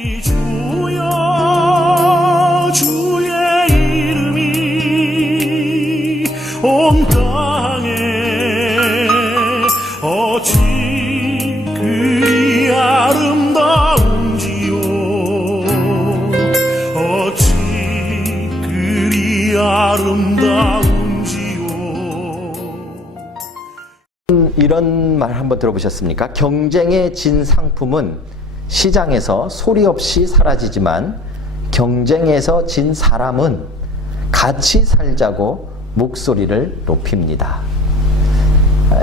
우리 주여 주의 이름이 온 땅에 어찌 그리 아름다운지요 어찌 그리 아름다운지요. 이런 말 한번 들어보셨습니까? 경쟁에 진 상품은 시장에서 소리 없이 사라지지만 경쟁에서 진 사람은 같이 살자고 목소리를 높입니다.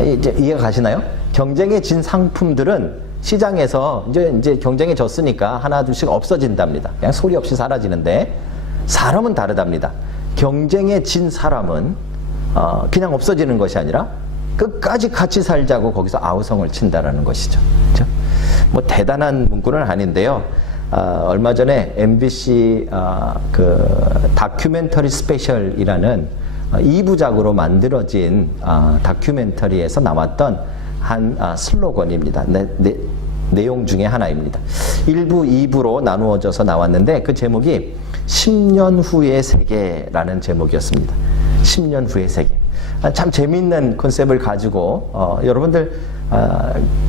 이제 이해가 가시나요? 경쟁에 진 상품들은 시장에서 이제 경쟁에 졌으니까 하나 둘씩 없어진답니다. 그냥 소리 없이 사라지는데 사람은 다르답니다. 경쟁에 진 사람은 그냥 없어지는 것이 아니라 끝까지 같이 살자고 거기서 아우성을 친다라는 것이죠. 그렇죠? 뭐 대단한 문구는 아닌데요. 얼마 전에 MBC 그 다큐멘터리 스페셜이라는 2부작으로 만들어진 다큐멘터리에서 나왔던 한 슬로건입니다. 내용 중에 하나입니다. 1부, 2부로 나누어져서 나왔는데 그 제목이 10년 후의 세계라는 제목이었습니다. 10년 후의 세계. 참 재미있는 컨셉을 가지고 여러분들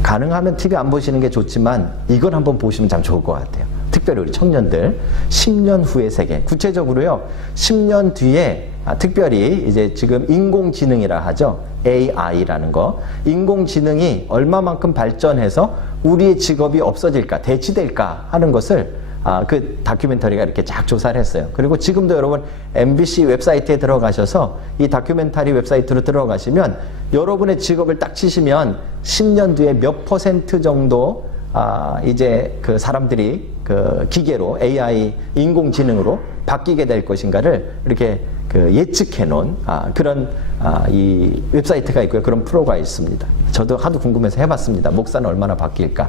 가능하면 TV 안 보시는 게 좋지만 이걸 한번 보시면 참 좋을 것 같아요. 특별히 우리 청년들 10년 후의 세계. 구체적으로요. 10년 뒤에 특별히 이제 지금 인공지능이라 하죠. AI라는 거. 인공지능이 얼마만큼 발전해서 우리의 직업이 없어질까, 대치될까 하는 것을 그 다큐멘터리가 이렇게 쫙 조사를 했어요. 그리고 지금도 여러분 MBC 웹사이트에 들어가셔서 이 다큐멘터리 웹사이트로 들어가시면 여러분의 직업을 딱 치시면 10년 뒤에 몇 % 정도 이제 그 사람들이 그 기계로 AI 인공지능으로 바뀌게 될 것인가를 이렇게 그 예측해 놓은 그런 이 웹사이트가 있고요. 그런 프로가 있습니다. 저도 하도 궁금해서 해봤습니다. 목사는 얼마나 바뀔까?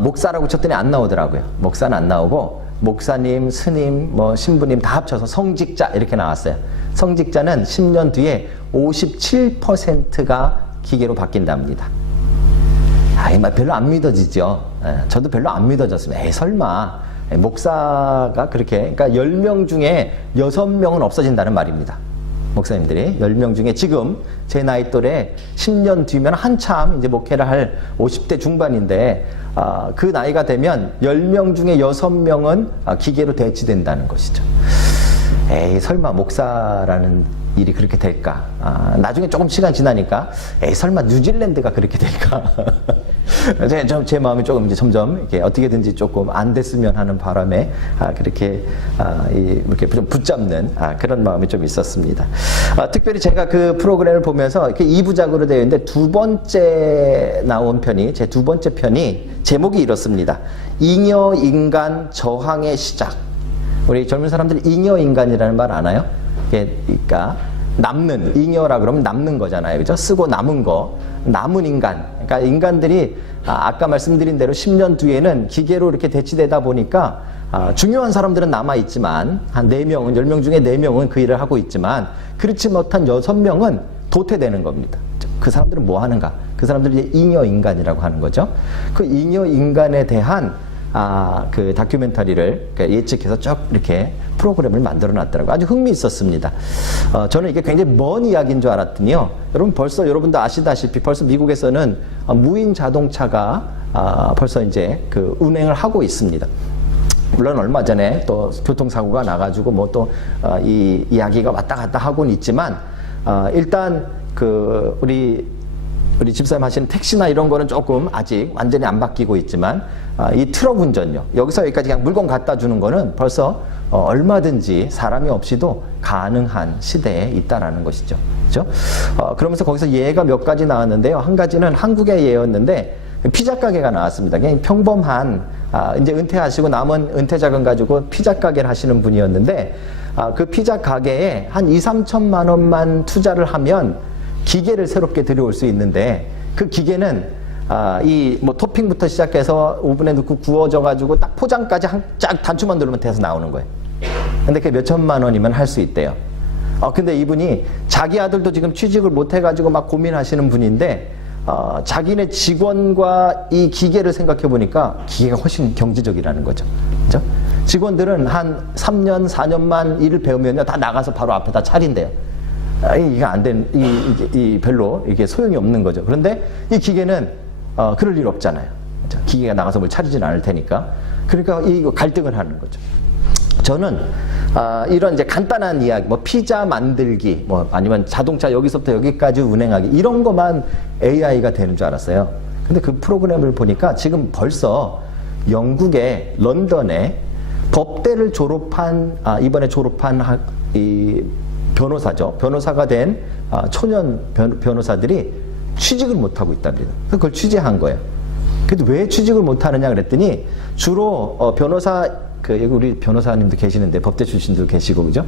목사라고 쳤더니 안 나오더라고요. 목사는 안 나오고 목사님, 스님, 뭐 신부님 다 합쳐서 성직자 이렇게 나왔어요. 성직자는 10년 뒤에 57%가 기계로 바뀐답니다. 이 말 별로 안 믿어지죠. 저도 별로 안 믿어졌습니다. 에이 설마 목사가 그렇게, 그러니까 10명 중에 6명은 없어진다는 말입니다. 목사님들이 10명 중에 지금 제 나이 또래 10년 뒤면 한참 이제 목회를 할 50대 중반인데 그 나이가 되면 10명 중에 6명은 기계로 대치된다는 것이죠. 에이 설마 목사라는 일이 그렇게 될까? 나중에 조금 시간 지나니까 에이 설마 뉴질랜드가 그렇게 될까? 제 마음이 조금 이제 점점 이렇게 어떻게든지 조금 안 됐으면 하는 바람에 그렇게 이렇게 좀 붙잡는 그런 마음이 좀 있었습니다. 특별히 제가 그 프로그램을 보면서 이렇게 2부작으로 되어 있는데 두 번째 나온 편이, 제 두 번째 편이 제목이 이렇습니다. 잉여 인간 저항의 시작. 우리 젊은 사람들이 잉여 인간이라는 말 아나요? 그러니까 남는, 잉여라 그러면 남는 거잖아요. 그죠? 쓰고 남은 거, 남은 인간. 그러니까 인간들이 아까 말씀드린 대로 10년 뒤에는 기계로 이렇게 대치되다 보니까 중요한 사람들은 남아있지만 한 4명은, 10명 중에 4명은 그 일을 하고 있지만 그렇지 못한 6명은 도태되는 겁니다. 그 사람들은 뭐 하는가? 그 사람들이 이제 잉여 인간이라고 하는 거죠. 그 잉여 인간에 대한 그 다큐멘터리를 예측해서 쭉 이렇게 프로그램을 만들어 놨더라고요. 아주 흥미있었습니다. 저는 이게 굉장히 먼 이야기인 줄 알았더니요. 여러분 벌써 여러분도 아시다시피 벌써 미국에서는 무인 자동차가 벌써 이제 그 운행을 하고 있습니다. 물론 얼마 전에 또 교통사고가 나가지고 뭐 또 이 이야기가 왔다 갔다 하고는 있지만 일단 그 우리 집사님 하시는 택시나 이런 거는 조금 아직 완전히 안 바뀌고 있지만 이 트럭 운전요. 여기서 여기까지 그냥 물건 갖다 주는 거는 벌써 얼마든지 사람이 없이도 가능한 시대에 있다라는 것이죠. 그렇죠? 그러면서 거기서 예가 몇 가지 나왔는데요. 한 가지는 한국의 예였는데 피자 가게가 나왔습니다. 그냥 평범한 이제 은퇴하시고 남은 은퇴 자금 가지고 피자 가게를 하시는 분이었는데 그 피자 가게에 한 2, 3천만 원만 투자를 하면 기계를 새롭게 들여올 수 있는데 그 기계는 이 뭐 토핑부터 시작해서 오븐에 넣고 구워져 가지고 딱 포장까지 쫙 단추만 누르면 돼서 나오는 거예요. 근데 그게 몇 천만 원이면 할 수 있대요. 근데 이분이 자기 아들도 지금 취직을 못 해가지고 막 고민하시는 분인데 자기네 직원과 이 기계를 생각해 보니까 기계가 훨씬 경제적이라는 거죠. 그죠? 직원들은 한 3년, 4년만 일을 배우면요, 다 나가서 바로 앞에다 차린대요. 이게 안 된, 별로 이게 소용이 없는 거죠. 그런데 이 기계는, 그럴 일 없잖아요. 그죠? 기계가 나가서 뭘 차리진 않을 테니까. 그러니까 이 갈등을 하는 거죠. 저는, 이런 이제 간단한 이야기, 뭐 피자 만들기, 뭐 아니면 자동차 여기서부터 여기까지 운행하기, 이런 것만 AI가 되는 줄 알았어요. 근데 그 프로그램을 보니까 지금 벌써 영국의 런던에 법대를 졸업한, 이번에 졸업한 이 변호사죠. 변호사가 된 초년 변호사들이 취직을 못하고 있답니다. 그래서 그걸 취재한 거예요. 근데 왜 취직을 못하느냐 그랬더니 주로 변호사, 여기 우리 변호사님도 계시는데 법대 출신도 계시고, 그죠?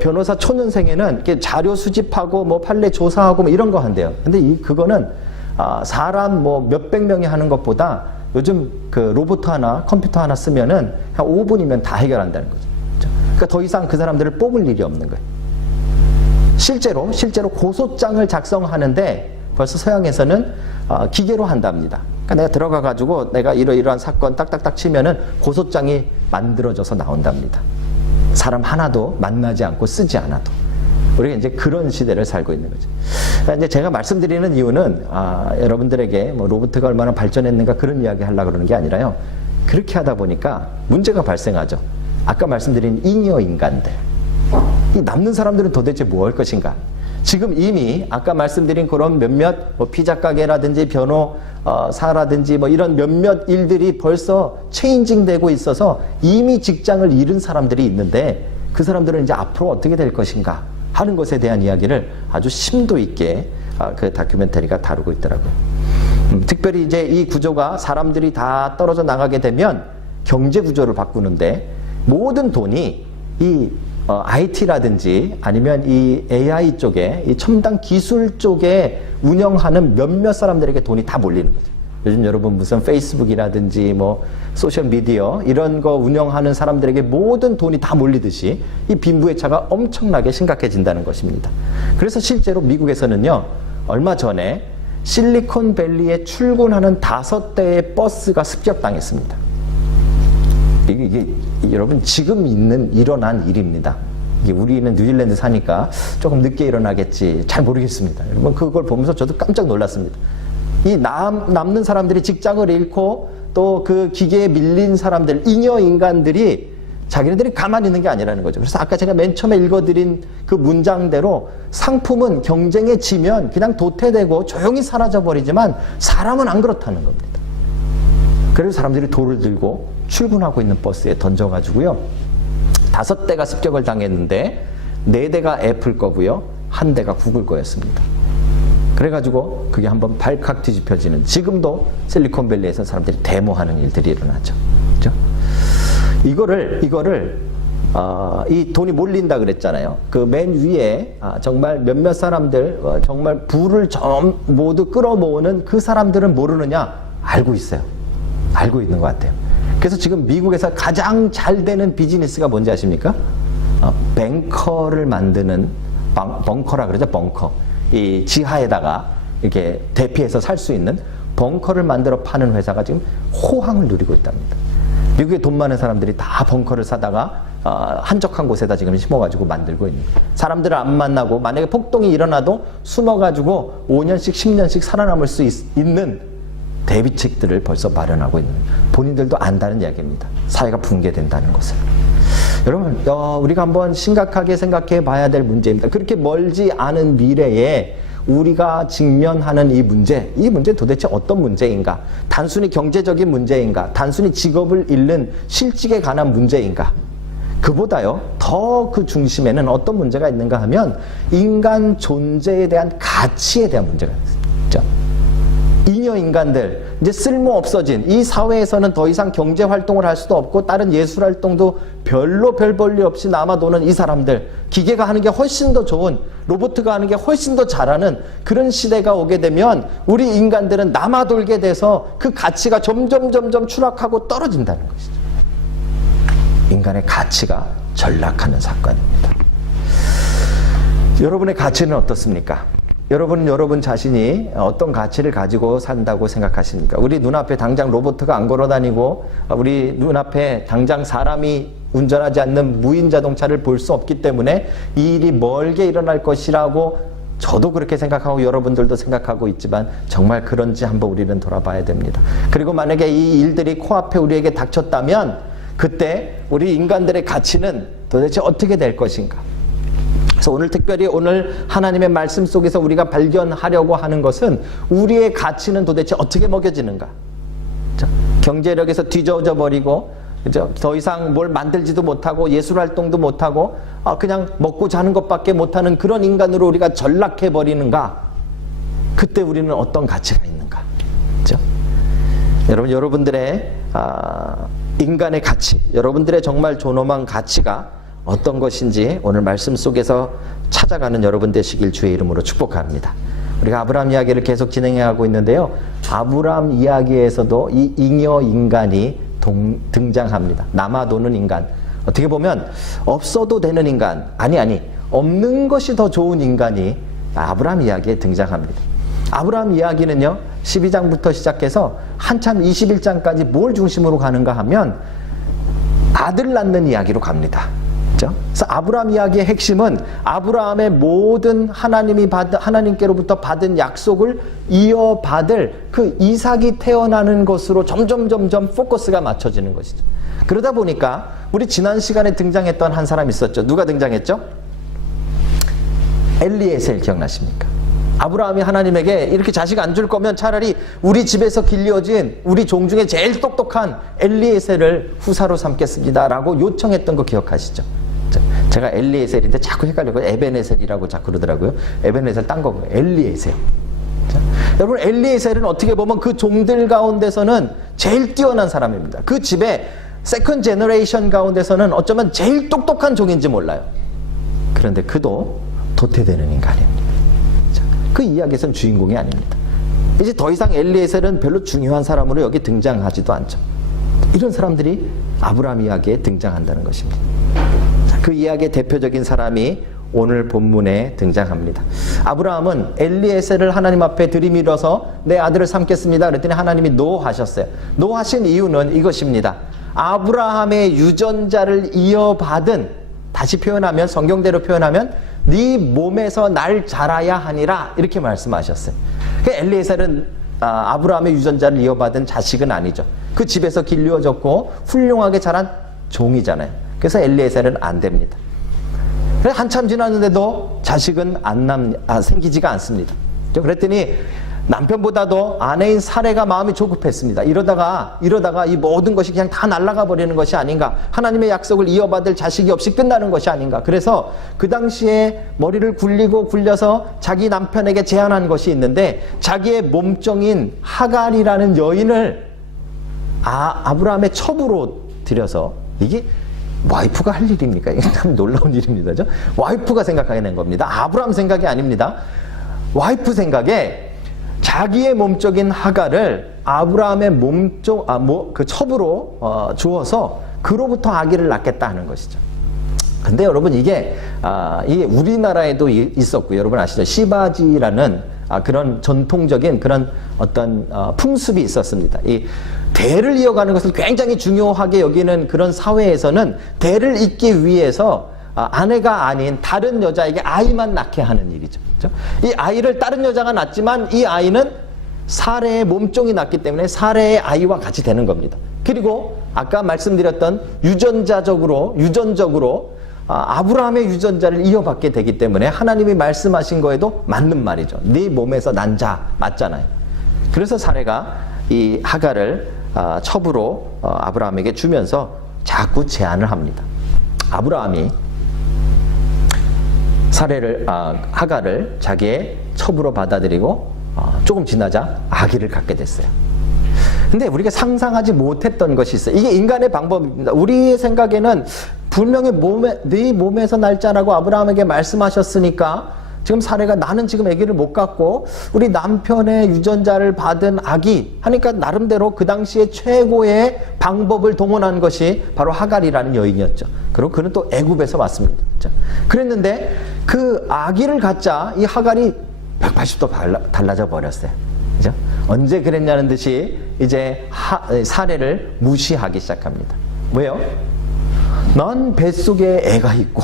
변호사 초년생에는 이렇게 자료 수집하고 뭐 판례 조사하고 뭐 이런 거 한대요. 근데 그거는 사람 뭐 몇백 명이 하는 것보다 요즘 그 로봇 하나, 컴퓨터 하나 쓰면은 한 5분이면 다 해결한다는 거죠. 그러니까 더 이상 그 사람들을 뽑을 일이 없는 거예요. 실제로 고소장을 작성하는데 벌써 서양에서는 기계로 한답니다. 그러니까 내가 들어가가지고 내가 이러이러한 사건 딱딱딱 치면은 고소장이 만들어져서 나온답니다. 사람 하나도 만나지 않고 쓰지 않아도. 우리가 이제 그런 시대를 살고 있는 거죠. 그러니까 이제 제가 말씀드리는 이유는 여러분들에게 뭐 로봇가 얼마나 발전했는가 그런 이야기 하려고 그러는 게 아니라요. 그렇게 하다 보니까 문제가 발생하죠. 아까 말씀드린 잉여 인간들. 이 남는 사람들은 도대체 뭐 할 것인가? 지금 이미 아까 말씀드린 그런 몇몇 뭐 피자 가게라든지 변호사라든지 뭐 이런 몇몇 일들이 벌써 체인징 되고 있어서 이미 직장을 잃은 사람들이 있는데 그 사람들은 이제 앞으로 어떻게 될 것인가 하는 것에 대한 이야기를 아주 심도 있게 그 다큐멘터리가 다루고 있더라고요. 특별히 이제 이 구조가 사람들이 다 떨어져 나가게 되면 경제 구조를 바꾸는데 모든 돈이 이 IT라든지 아니면 이 AI 쪽에 이 첨단 기술 쪽에 운영하는 몇몇 사람들에게 돈이 다 몰리는 거죠. 요즘 여러분 무슨 페이스북이라든지 뭐 소셜 미디어 이런 거 운영하는 사람들에게 모든 돈이 다 몰리듯이 이 빈부의 차가 엄청나게 심각해진다는 것입니다. 그래서 실제로 미국에서는요, 얼마 전에 실리콘밸리에 출근하는 5대의 버스가 습격당했습니다. 이게 여러분 지금 일어난 일입니다. 이게 우리는 뉴질랜드 사니까 조금 늦게 일어나겠지 잘 모르겠습니다. 여러분 그걸 보면서 저도 깜짝 놀랐습니다. 이 남는 사람들이 직장을 잃고 또 그 기계에 밀린 사람들, 잉여 인간들이 자기네들이 가만히 있는 게 아니라는 거죠. 그래서 아까 제가 맨 처음에 읽어드린 그 문장대로 상품은 경쟁에 지면 그냥 도태되고 조용히 사라져버리지만 사람은 안 그렇다는 겁니다. 그래서 사람들이 돌을 들고 출근하고 있는 버스에 던져가지고요, 5대가 습격을 당했는데 4대가 애플 거고요, 1대가 구글 거였습니다. 그래가지고 그게 한번 발칵 뒤집혀지는, 지금도 실리콘밸리에서 사람들이 데모하는 일들이 일어나죠. 그렇죠? 이거를 이 돈이 몰린다 그랬잖아요. 그 맨 위에 정말 몇몇 사람들 정말 부를 모두 끌어모으는 그 사람들은 모르느냐? 알고 있어요. 알고 있는 것 같아요. 그래서 지금 미국에서 가장 잘 되는 비즈니스가 뭔지 아십니까? 벙커를 만드는, 벙커라 그러죠. 벙커. 이 지하에다가 이렇게 대피해서 살 수 있는 벙커를 만들어 파는 회사가 지금 호황을 누리고 있답니다. 미국에 돈 많은 사람들이 다 벙커를 사다가 한적한 곳에다 지금 심어가지고 만들고 있는 거예요. 사람들을 안 만나고 만약에 폭동이 일어나도 숨어가지고 5년씩 10년씩 살아남을 수 있는 대비책들을 벌써 마련하고 있는, 본인들도 안다는 이야기입니다. 사회가 붕괴된다는 것을. 여러분, 우리가 한번 심각하게 생각해 봐야 될 문제입니다. 그렇게 멀지 않은 미래에 우리가 직면하는 이 문제 도대체 어떤 문제인가? 단순히 경제적인 문제인가? 단순히 직업을 잃는 실직에 관한 문제인가? 그보다요, 더 그 중심에는 어떤 문제가 있는가 하면 인간 존재에 대한 가치에 대한 문제가 있죠. 잉여 인간들, 이제 쓸모 없어진 이 사회에서는 더 이상 경제 활동을 할 수도 없고 다른 예술 활동도 별로 별 볼 일 없이 남아도는 이 사람들, 기계가 하는 게 훨씬 더 좋은, 로봇가 하는 게 훨씬 더 잘하는 그런 시대가 오게 되면 우리 인간들은 남아돌게 돼서 그 가치가 점점 추락하고 떨어진다는 것이죠. 인간의 가치가 전락하는 사건입니다. 여러분의 가치는 어떻습니까? 여러분 자신이 어떤 가치를 가지고 산다고 생각하십니까? 우리 눈앞에 당장 로봇가 안 걸어다니고 우리 눈앞에 당장 사람이 운전하지 않는 무인 자동차를 볼 수 없기 때문에 이 일이 멀게 일어날 것이라고 저도 그렇게 생각하고 여러분들도 생각하고 있지만 정말 그런지 한번 우리는 돌아봐야 됩니다. 그리고 만약에 이 일들이 코앞에 우리에게 닥쳤다면 그때 우리 인간들의 가치는 도대체 어떻게 될 것인가? 그래서 오늘 특별히 오늘 하나님의 말씀 속에서 우리가 발견하려고 하는 것은 우리의 가치는 도대체 어떻게 먹여지는가? 경제력에서 뒤져져 버리고 그죠? 더 이상 뭘 만들지도 못하고 예술 활동도 못하고 그냥 먹고 자는 것밖에 못하는 그런 인간으로 우리가 전락해 버리는가? 그때 우리는 어떤 가치가 있는가? 그죠? 여러분들의 인간의 가치, 여러분들의 정말 존엄한 가치가 어떤 것인지 오늘 말씀 속에서 찾아가는 여러분 되시길 주의 이름으로 축복합니다. 우리가 아브라함 이야기를 계속 진행해가고 있는데요. 아브라함 이야기에서도 이 잉여 인간이 등장합니다. 남아도는 인간. 어떻게 보면 없어도 되는 인간, 아니 없는 것이 더 좋은 인간이 아브라함 이야기에 등장합니다. 아브라함 이야기는요 12장부터 시작해서 한참 21장까지 뭘 중심으로 가는가 하면 아들 낳는 이야기로 갑니다. 그래서 아브라함 이야기의 핵심은 아브라함의 모든 하나님께로부터 받은 약속을 이어받을 그 이삭이 태어나는 것으로 점점 포커스가 맞춰지는 것이죠. 그러다 보니까 우리 지난 시간에 등장했던 한 사람 있었죠. 누가 등장했죠? 엘리에셀 기억나십니까? 아브라함이 하나님에게 이렇게 자식 안 줄 거면 차라리 우리 집에서 길려진 우리 종 중에 제일 똑똑한 엘리에셀을 후사로 삼겠습니다 라고 요청했던 거 기억하시죠? 제가 엘리에셀인데 자꾸 헷갈리고 에벤에셀이라고 자꾸 그러더라고요. 에벤에셀 딴 거고요. 엘리에셀. 여러분 엘리에셀은 어떻게 보면 그 종들 가운데서는 제일 뛰어난 사람입니다. 그 집에 세컨 제너레이션 가운데서는 어쩌면 제일 똑똑한 종인지 몰라요. 그런데 그도 도태되는 인간입니다. 그 이야기에서는 주인공이 아닙니다. 이제 더 이상 엘리에셀은 별로 중요한 사람으로 여기 등장하지도 않죠. 이런 사람들이 아브라함 이야기에 등장한다는 것입니다. 그 이야기의 대표적인 사람이 오늘 본문에 등장합니다. 아브라함은 엘리에셀을 하나님 앞에 들이밀어서 내 아들을 삼겠습니다. 그랬더니 하나님이 노하셨어요. 노하신 이유는 이것입니다. 아브라함의 유전자를 이어받은, 다시 표현하면 성경대로 표현하면 네 몸에서 날 자라야 하니라 이렇게 말씀하셨어요. 엘리에셀은 아브라함의 유전자를 이어받은 자식은 아니죠. 그 집에서 길러졌고 훌륭하게 자란 종이잖아요. 그래서 엘리에셀은 안 됩니다. 한참 지났는데도 자식은 생기지가 않습니다. 그랬더니 남편보다도 아내인 사레가 마음이 조급했습니다. 이러다가 이 모든 것이 그냥 다 날아가 버리는 것이 아닌가. 하나님의 약속을 이어받을 자식이 없이 끝나는 것이 아닌가. 그래서 그 당시에 머리를 굴려서 자기 남편에게 제안한 것이 있는데 자기의 몸종인 하갈이라는 여인을 아브라함의 첩으로 들여서, 이게 와이프가 할 일입니까? 이게 참 놀라운 일입니다. 와이프가 생각하게 된 겁니다. 아브라함 생각이 아닙니다. 와이프 생각에 자기의 몸적인 하갈을 아브라함의 그 첩으로 주어서 그로부터 아기를 낳겠다 하는 것이죠. 근데 여러분 이게 우리나라에도 있었고 여러분 아시죠? 시바지라는 그런 전통적인 그런 어떤 풍습이 있었습니다. 이 대를 이어가는 것을 굉장히 중요하게 여기는 그런 사회에서는 대를 잇기 위해서 아내가 아닌 다른 여자에게 아이만 낳게 하는 일이죠. 그렇죠? 이 아이를 다른 여자가 낳지만 이 아이는 사레의 몸종이 낳기 때문에 사레의 아이와 같이 되는 겁니다. 그리고 아까 말씀드렸던 유전적으로 아브라함의 유전자를 이어받게 되기 때문에 하나님이 말씀하신 거에도 맞는 말이죠. 네 몸에서 난 자 맞잖아요. 그래서 사레가 이 하갈을 첩으로 아브라함에게 주면서 자꾸 제안을 합니다. 아브라함이 하갈을 자기의 첩으로 받아들이고 조금 지나자 아기를 갖게 됐어요. 근데 우리가 상상하지 못했던 것이 있어요. 이게 인간의 방법입니다. 우리의 생각에는 분명히 네 몸에서 날 자라고 아브라함에게 말씀하셨으니까 지금 사례가 나는 지금 아기를 못 갖고 우리 남편의 유전자를 받은 아기 하니까 나름대로 그 당시에 최고의 방법을 동원한 것이 바로 하갈이라는 여인이었죠. 그리고 그는 또 애굽에서 왔습니다. 그랬는데 그 아기를 갖자 이 하갈이 180도 달라져 버렸어요. 그죠? 언제 그랬냐는 듯이 이제 사례를 무시하기 시작합니다. 왜요? 난 뱃속에 애가 있고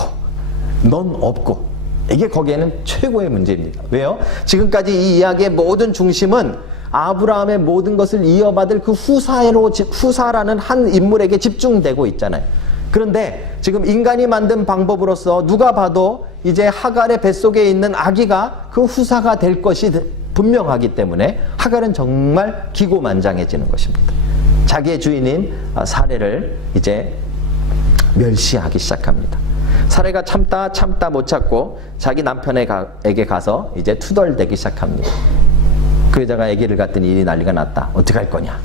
넌 없고. 이게 거기에는 최고의 문제입니다. 왜요? 지금까지 이 이야기의 모든 중심은 아브라함의 모든 것을 이어받을 그 후사라는 한 인물에게 집중되고 있잖아요. 그런데 지금 인간이 만든 방법으로서 누가 봐도 이제 하갈의 뱃속에 있는 아기가 그 후사가 될 것이 분명하기 때문에 하갈은 정말 기고만장해지는 것입니다. 자기의 주인인 사례를 이제 멸시하기 시작합니다. 사례가 참다 못 참고 자기 남편에게 가서 이제 투덜대기 시작합니다. 그 여자가 아기를 갖더니 일이 난리가 났다. 어떻게 할 거냐.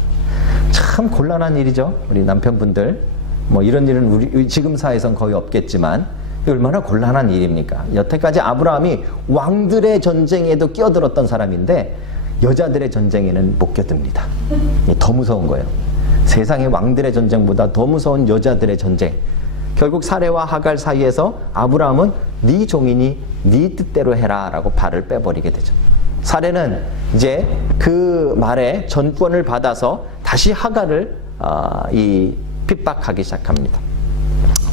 참 곤란한 일이죠. 우리 남편분들 뭐 이런 일은 우리 지금 사회에선 거의 없겠지만 얼마나 곤란한 일입니까? 여태까지 아브라함이 왕들의 전쟁에도 끼어들었던 사람인데 여자들의 전쟁에는 못 끼어듭니다. 더 무서운 거예요. 세상의 왕들의 전쟁보다 더 무서운 여자들의 전쟁. 결국 사례와 하갈 사이에서 아브라함은 네 종이니 네 뜻대로 해라 라고 발을 빼버리게 되죠. 사례는 이제 그 말에 전권을 받아서 다시 하갈을 핍박하기 시작합니다.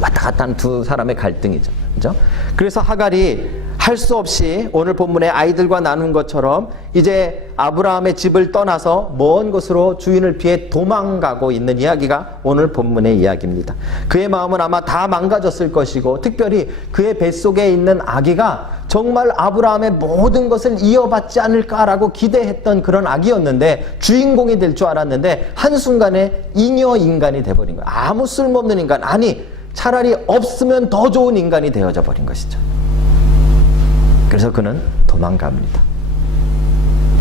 왔다 갔다 하는 두 사람의 갈등이죠. 그죠? 그래서 하갈이 할 수 없이 오늘 본문에 아이들과 나눈 것처럼 이제 아브라함의 집을 떠나서 먼 곳으로 주인을 피해 도망가고 있는 이야기가 오늘 본문의 이야기입니다. 그의 마음은 아마 다 망가졌을 것이고 특별히 그의 뱃속에 있는 아기가 정말 아브라함의 모든 것을 이어받지 않을까라고 기대했던 그런 아기였는데 주인공이 될 줄 알았는데 한순간에 잉여 인간이 돼버린 거예요. 아무 쓸모없는 인간, 아니 차라리 없으면 더 좋은 인간이 되어져 버린 것이죠. 그래서 그는 도망갑니다.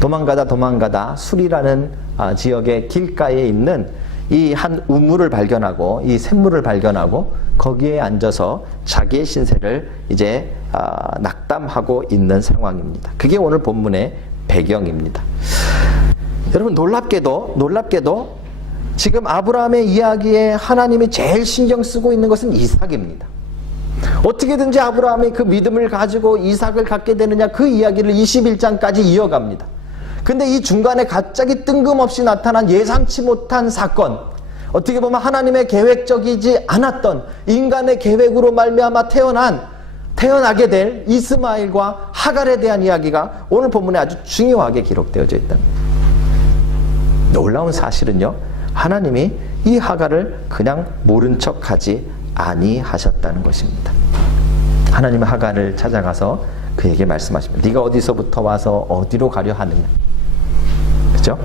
도망가다 수리라는 지역의 길가에 있는 이 한 우물을 발견하고 이 샘물을 발견하고 거기에 앉아서 자기의 신세를 이제 낙담하고 있는 상황입니다. 그게 오늘 본문의 배경입니다. 여러분 놀랍게도 지금 아브라함의 이야기에 하나님이 제일 신경 쓰고 있는 것은 이삭입니다. 어떻게든지 아브라함이 그 믿음을 가지고 이삭을 갖게 되느냐 그 이야기를 21장까지 이어갑니다. 근데 이 중간에 갑자기 뜬금없이 나타난 예상치 못한 사건, 어떻게 보면 하나님의 계획적이지 않았던 인간의 계획으로 말미암아 태어나게 될 이스마엘과 하갈에 대한 이야기가 오늘 본문에 아주 중요하게 기록되어져 있다. 놀라운 사실은요, 하나님이 이 하갈을 그냥 모른 척하지 아니하셨다는 것입니다. 하나님은 하갈을 찾아가서 그에게 말씀하십니다. 네가 어디서부터 와서 어디로 가려 하느냐. 그렇죠?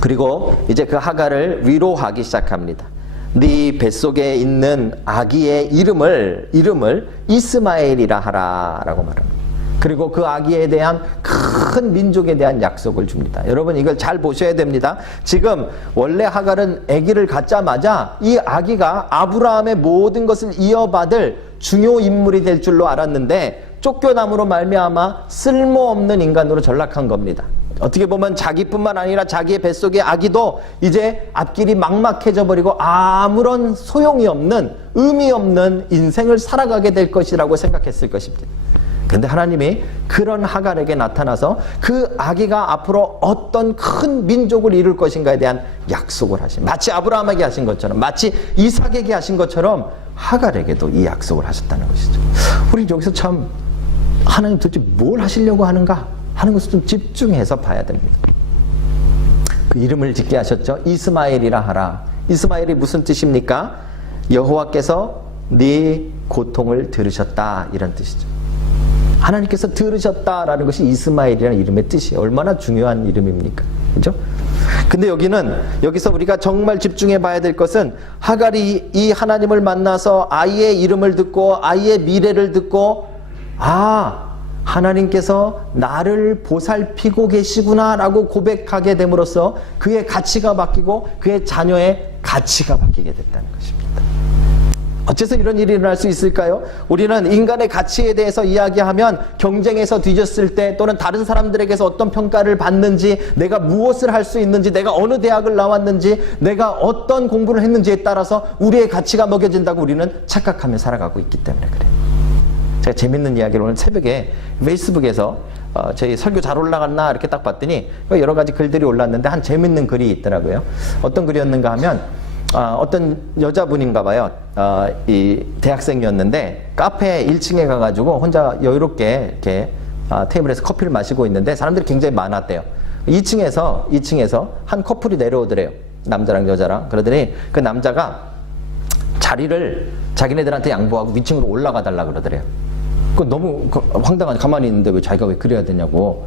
그리고 이제 그 하갈을 위로하기 시작합니다. 네 뱃속에 있는 아기의 이름을 이스마엘이라 하라라고 말합니다. 그리고 그 아기에 대한 큰 민족에 대한 약속을 줍니다. 여러분 이걸 잘 보셔야 됩니다. 지금 원래 하갈은 아기를 갖자마자 이 아기가 아브라함의 모든 것을 이어받을 중요 인물이 될 줄로 알았는데 쫓겨남으로 말미암아 쓸모없는 인간으로 전락한 겁니다. 어떻게 보면 자기뿐만 아니라 자기의 뱃속의 아기도 이제 앞길이 막막해져 버리고 아무런 소용이 없는 의미 없는 인생을 살아가게 될 것이라고 생각했을 것입니다. 근데 하나님이 그런 하갈에게 나타나서 그 아기가 앞으로 어떤 큰 민족을 이룰 것인가에 대한 약속을 하십니다. 마치 아브라함에게 하신 것처럼, 마치 이삭에게 하신 것처럼 하갈에게도 이 약속을 하셨다는 것이죠. 우리 여기서 참 하나님 도대체 뭘 하시려고 하는가 하는 것을 좀 집중해서 봐야 됩니다. 그 이름을 짓게 하셨죠. 이스마엘이라 하라. 이스마엘이 무슨 뜻입니까? 여호와께서 네 고통을 들으셨다, 이런 뜻이죠. 하나님께서 들으셨다라는 것이 이스마엘이라는 이름의 뜻이에요. 얼마나 중요한 이름입니까? 그죠? 근데 여기서 우리가 정말 집중해 봐야 될 것은 하갈이 이 하나님을 만나서 아이의 이름을 듣고 아이의 미래를 듣고 하나님께서 나를 보살피고 계시구나라고 고백하게 됨으로써 그의 가치가 바뀌고 그의 자녀의 가치가 바뀌게 됐다는 것입니다. 어째서 이런 일이 일어날 수 있을까요? 우리는 인간의 가치에 대해서 이야기하면 경쟁에서 뒤졌을 때 또는 다른 사람들에게서 어떤 평가를 받는지, 내가 무엇을 할 수 있는지, 내가 어느 대학을 나왔는지, 내가 어떤 공부를 했는지에 따라서 우리의 가치가 먹여진다고 우리는 착각하며 살아가고 있기 때문에 그래요. 제가 재밌는 이야기를 오늘 새벽에 페이스북에서 저희 설교 잘 올라갔나 이렇게 딱 봤더니 여러 가지 글들이 올랐는데 한 재밌는 글이 있더라고요. 어떤 글이었는가 하면 어떤 여자분인가 봐요. 이 대학생이었는데 카페 1층에 가가지고 혼자 여유롭게 이렇게 테이블에서 커피를 마시고 있는데 사람들이 굉장히 많았대요. 2층에서 한 커플이 내려오더래요. 남자랑 여자랑. 그러더니 그 남자가 자리를 자기네들한테 양보하고 위층으로 올라가 달라 그러더래요. 그 너무 황당한, 가만히 있는데 왜 자기가 왜 그래야 되냐고.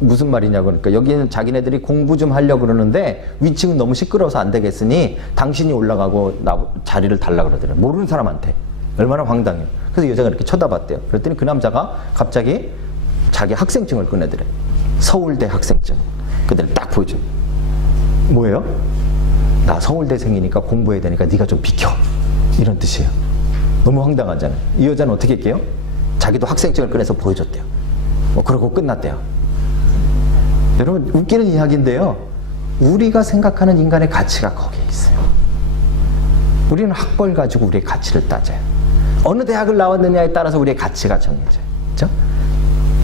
무슨 말이냐고. 그러니까 여기는 자기네들이 공부 좀 하려고 그러는데 위층은 너무 시끄러워서 안 되겠으니 당신이 올라가고 자리를 달라 그러더래요. 모르는 사람한테. 얼마나 황당해요. 그래서 여자가 이렇게 쳐다봤대요. 그랬더니 그 남자가 갑자기 자기 학생증을 꺼내더래요. 서울대 학생증. 그들 딱 보여줘요. 뭐예요? 나 서울대생이니까 공부해야 되니까 네가 좀 비켜. 이런 뜻이에요. 너무 황당하잖아요. 이 여자는 어떻게 할게요? 자기도 학생증을 꺼내서 보여줬대요. 그러고 끝났대요. 여러분, 웃기는 이야기인데요. 우리가 생각하는 인간의 가치가 거기에 있어요. 우리는 학벌 가지고 우리의 가치를 따져요. 어느 대학을 나왔느냐에 따라서 우리의 가치가 정해져요. 그렇죠?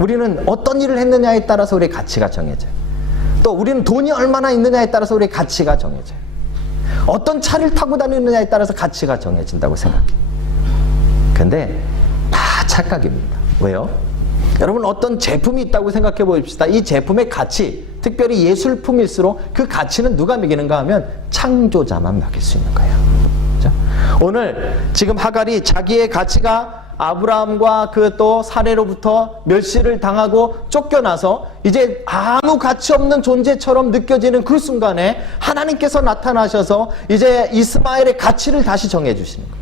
우리는 어떤 일을 했느냐에 따라서 우리의 가치가 정해져요. 또 우리는 돈이 얼마나 있느냐에 따라서 우리의 가치가 정해져요. 어떤 차를 타고 다니느냐에 따라서 가치가 정해진다고 생각해요. 근데 다 착각입니다. 왜요? 여러분, 어떤 제품이 있다고 생각해 보십시다. 이 제품의 가치, 특별히 예술품일수록 그 가치는 누가 매기는가 하면 창조자만 매길 수 있는 거예요. 그렇죠? 오늘 지금 하갈이 자기의 가치가 아브라함과 그 또 사례로부터 멸시를 당하고 쫓겨나서 이제 아무 가치 없는 존재처럼 느껴지는 그 순간에 하나님께서 나타나셔서 이제 이스마엘의 가치를 다시 정해 주시는 거예요.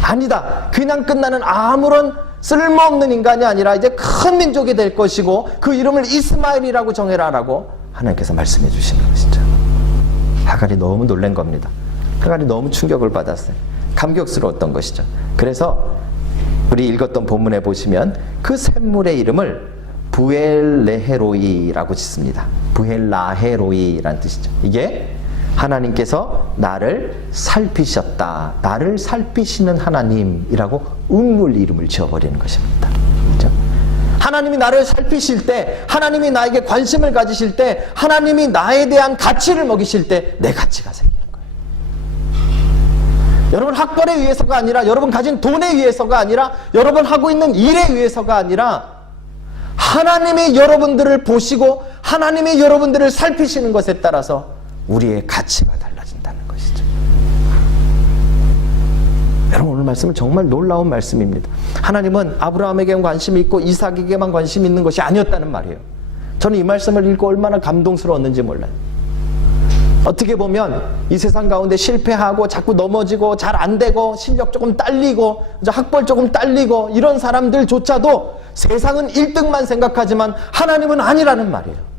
아니다. 그냥 끝나는 아무런 쓸모없는 인간이 아니라 이제 큰 민족이 될 것이고 그 이름을 이스마엘이라고 정해라라고 하나님께서 말씀해 주시는 것이죠. 하갈이 너무 놀란 겁니다. 하갈이 너무 충격을 받았어요. 감격스러웠던 것이죠. 그래서 우리 읽었던 본문에 보시면 그 샘물의 이름을 부엘레헤로이라고 짓습니다. 부엘라헤로이라는 뜻이죠. 이게 하나님께서 나를 살피셨다. 나를 살피시는 하나님이라고 우물 이름을 지어버리는 것입니다. 그렇죠? 하나님이 나를 살피실 때, 하나님이 나에게 관심을 가지실 때, 하나님이 나에 대한 가치를 먹이실 때 내 가치가 생기는 거예요. 여러분 학벌에 의해서가 아니라, 여러분 가진 돈에 의해서가 아니라, 여러분 하고 있는 일에 의해서가 아니라 하나님이 여러분들을 보시고 하나님이 여러분들을 살피시는 것에 따라서 우리의 가치가 달라진다는 것이죠. 여러분, 오늘 말씀은 정말 놀라운 말씀입니다. 하나님은 아브라함에게만 관심이 있고 이삭에게만 관심이 있는 것이 아니었다는 말이에요. 저는 이 말씀을 읽고 얼마나 감동스러웠는지 몰라요. 어떻게 보면 이 세상 가운데 실패하고 자꾸 넘어지고 잘 안 되고 실력 조금 딸리고 학벌 조금 딸리고 이런 사람들조차도 세상은 1등만 생각하지만 하나님은 아니라는 말이에요.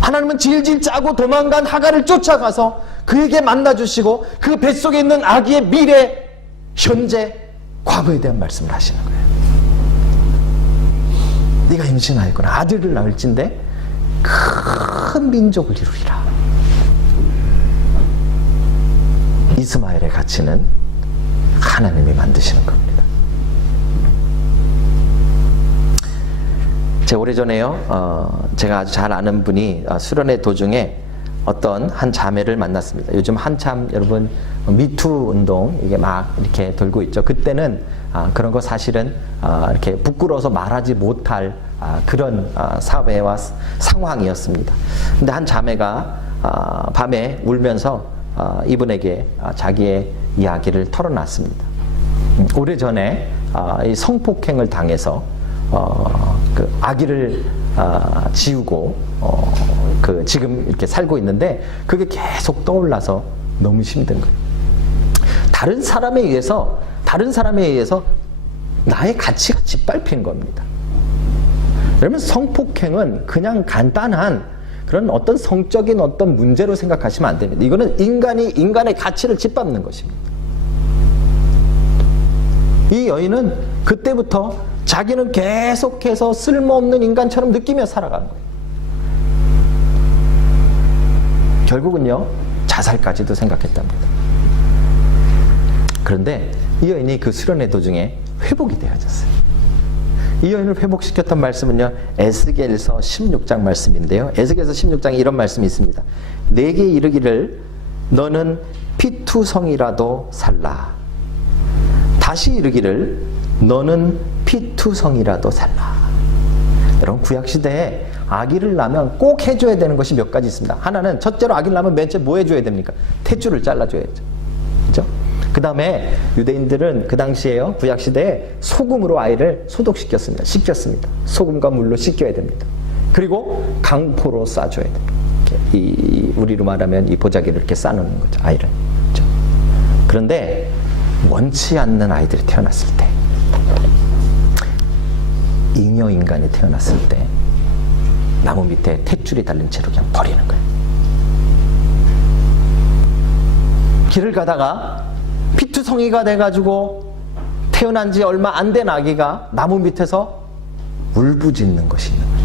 하나님은 질질 짜고 도망간 하갈을 쫓아가서 그에게 만나주시고 그 뱃속에 있는 아기의 미래, 현재, 과거에 대한 말씀을 하시는 거예요. 네가 임신하였구나. 아들을 낳을진데 큰 민족을 이루리라. 이스마엘의 가치는 하나님이 만드시는 겁니다. 제가 오래전에요, 제가 아주 잘 아는 분이 수련회 도중에 어떤 한 자매를 만났습니다. 요즘 한참 여러분 미투 운동 이게 막 이렇게 돌고 있죠. 그때는 그런 거 사실은 이렇게 부끄러워서 말하지 못할 그런 사회와 상황이었습니다. 근데 한 자매가 밤에 울면서 이분에게 자기의 이야기를 털어놨습니다. 오래전에 이 성폭행을 당해서 그 아기를 지우고 그 지금 이렇게 살고 있는데 그게 계속 떠올라서 너무 힘든 거예요. 다른 사람에 의해서 나의 가치가 짓밟힌 겁니다. 여러분, 성폭행은 그냥 간단한 그런 어떤 성적인 어떤 문제로 생각하시면 안 됩니다. 이거는 인간의 가치를 짓밟는 것입니다. 이 여인은 그때부터 자기는 계속해서 쓸모없는 인간처럼 느끼며 살아간 거예요. 결국은요, 자살까지도 생각했답니다. 그런데 이 여인이 그 수련회 도중에 회복이 되어졌어요. 이 여인을 회복시켰던 말씀은요, 에스겔서 16장 말씀인데요. 에스겔서 16장에 이런 말씀이 있습니다. 내게 이르기를 너는 피투성이라도 살라. 다시 이르기를 너는 피투성이라도 살라. 여러분, 구약시대에 아기를 낳으면 꼭 해줘야 되는 것이 몇 가지 있습니다. 하나는, 첫째로 아기를 낳으면 맨 처음 뭐 해줘야 됩니까? 탯줄을 잘라줘야죠. 그죠? 그 다음에 유대인들은 그 당시에요, 구약시대에 소금으로 아이를 소독시켰습니다. 씻겼습니다. 소금과 물로 씻겨야 됩니다. 그리고 강포로 싸줘야 됩니다. 우리로 말하면 이 보자기를 이렇게 싸놓는 거죠, 아이를. 그죠? 그런데 원치 않는 아이들이 태어났을 때, 잉여 인간이 태어났을 때 나무 밑에 탯줄이 달린 채로 그냥 버리는 거예요. 길을 가다가 피투성이가 돼가지고 태어난 지 얼마 안 된 아기가 나무 밑에서 울부짖는 것이 있는 거예요.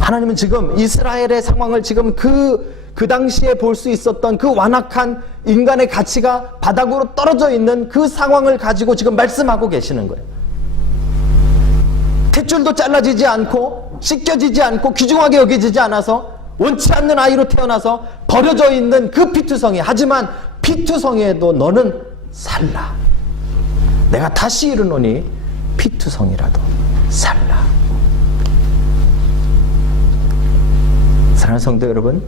하나님은 지금 이스라엘의 상황을 지금 그 당시에 볼 수 있었던 그 완악한 인간의 가치가 바닥으로 떨어져 있는 그 상황을 가지고 지금 말씀하고 계시는 거예요. 탯줄도 잘라지지 않고 씻겨지지 않고 귀중하게 여겨지지 않아서 원치 않는 아이로 태어나서 버려져 있는 그 피투성이, 하지만 피투성이에도 너는 살라. 내가 다시 이르노니 피투성이라도 살라. 사랑하는 성도 여러분,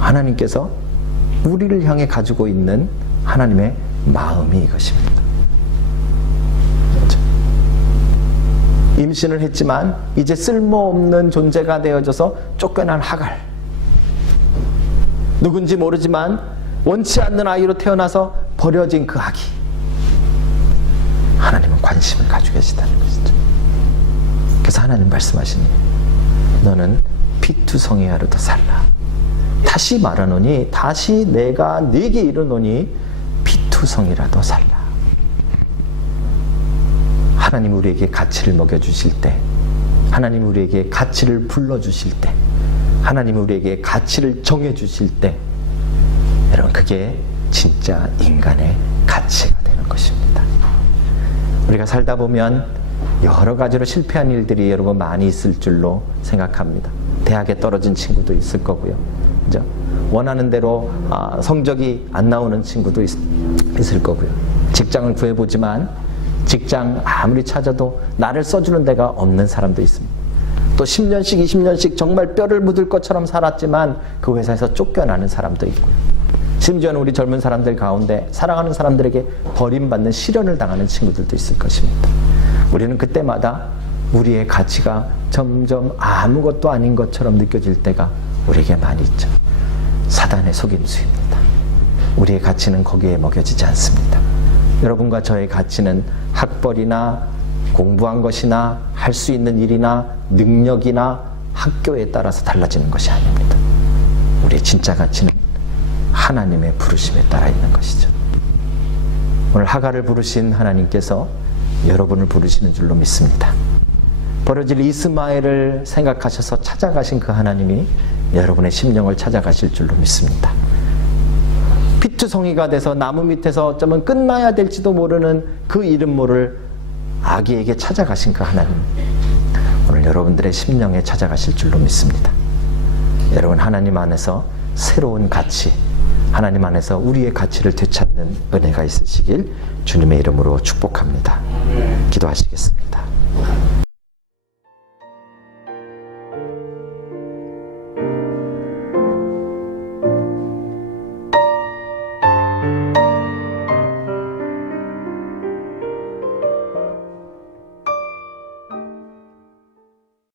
하나님께서 우리를 향해 가지고 있는 하나님의 마음이 이것입니다. 임신을 했지만 이제 쓸모없는 존재가 되어져서 쫓겨난 하갈, 누군지 모르지만 원치 않는 아이로 태어나서 버려진 그 아기, 하나님은 관심을 가지고 계시다는 것이죠. 그래서 하나님 말씀하시니 너는 피투성이하로도 살라. 다시 말하노니, 다시 내가 네게 이르노니 피투성이라도 살라. 하나님 우리에게 가치를 먹여주실 때, 하나님 우리에게 가치를 불러주실 때, 하나님 우리에게 가치를 정해주실 때, 여러분, 그게 진짜 인간의 가치가 되는 것입니다. 우리가 살다 보면 여러 가지로 실패한 일들이 여러분 많이 있을 줄로 생각합니다. 대학에 떨어진 친구도 있을 거고요. 그죠? 원하는 대로 성적이 안 나오는 친구도 있을 거고요. 직장을 구해보지만 직장 아무리 찾아도 나를 써주는 데가 없는 사람도 있습니다. 또 10년씩 20년씩 정말 뼈를 묻을 것처럼 살았지만 그 회사에서 쫓겨나는 사람도 있고요. 심지어는 우리 젊은 사람들 가운데 사랑하는 사람들에게 버림받는 시련을 당하는 친구들도 있을 것입니다. 우리는 그때마다 우리의 가치가 점점 아무것도 아닌 것처럼 느껴질 때가 우리에게 많이 있죠. 사단의 속임수입니다. 우리의 가치는 거기에 먹여지지 않습니다. 여러분과 저의 가치는 학벌이나 공부한 것이나 할 수 있는 일이나 능력이나 학교에 따라서 달라지는 것이 아닙니다. 우리의 진짜 가치는 하나님의 부르심에 따라 있는 것이죠. 오늘 하갈을 부르신 하나님께서 여러분을 부르시는 줄로 믿습니다. 버려질 이스마엘을 생각하셔서 찾아가신 그 하나님이 여러분의 심령을 찾아가실 줄로 믿습니다. 피투성이가 돼서 나무 밑에서 어쩌면 끝나야 될지도 모르는 그 이름 모를 아기에게 찾아가신 그 하나님, 오늘 여러분들의 심령에 찾아가실 줄로 믿습니다. 여러분, 하나님 안에서 새로운 가치, 하나님 안에서 우리의 가치를 되찾는 은혜가 있으시길 주님의 이름으로 축복합니다. 기도하시겠습니다.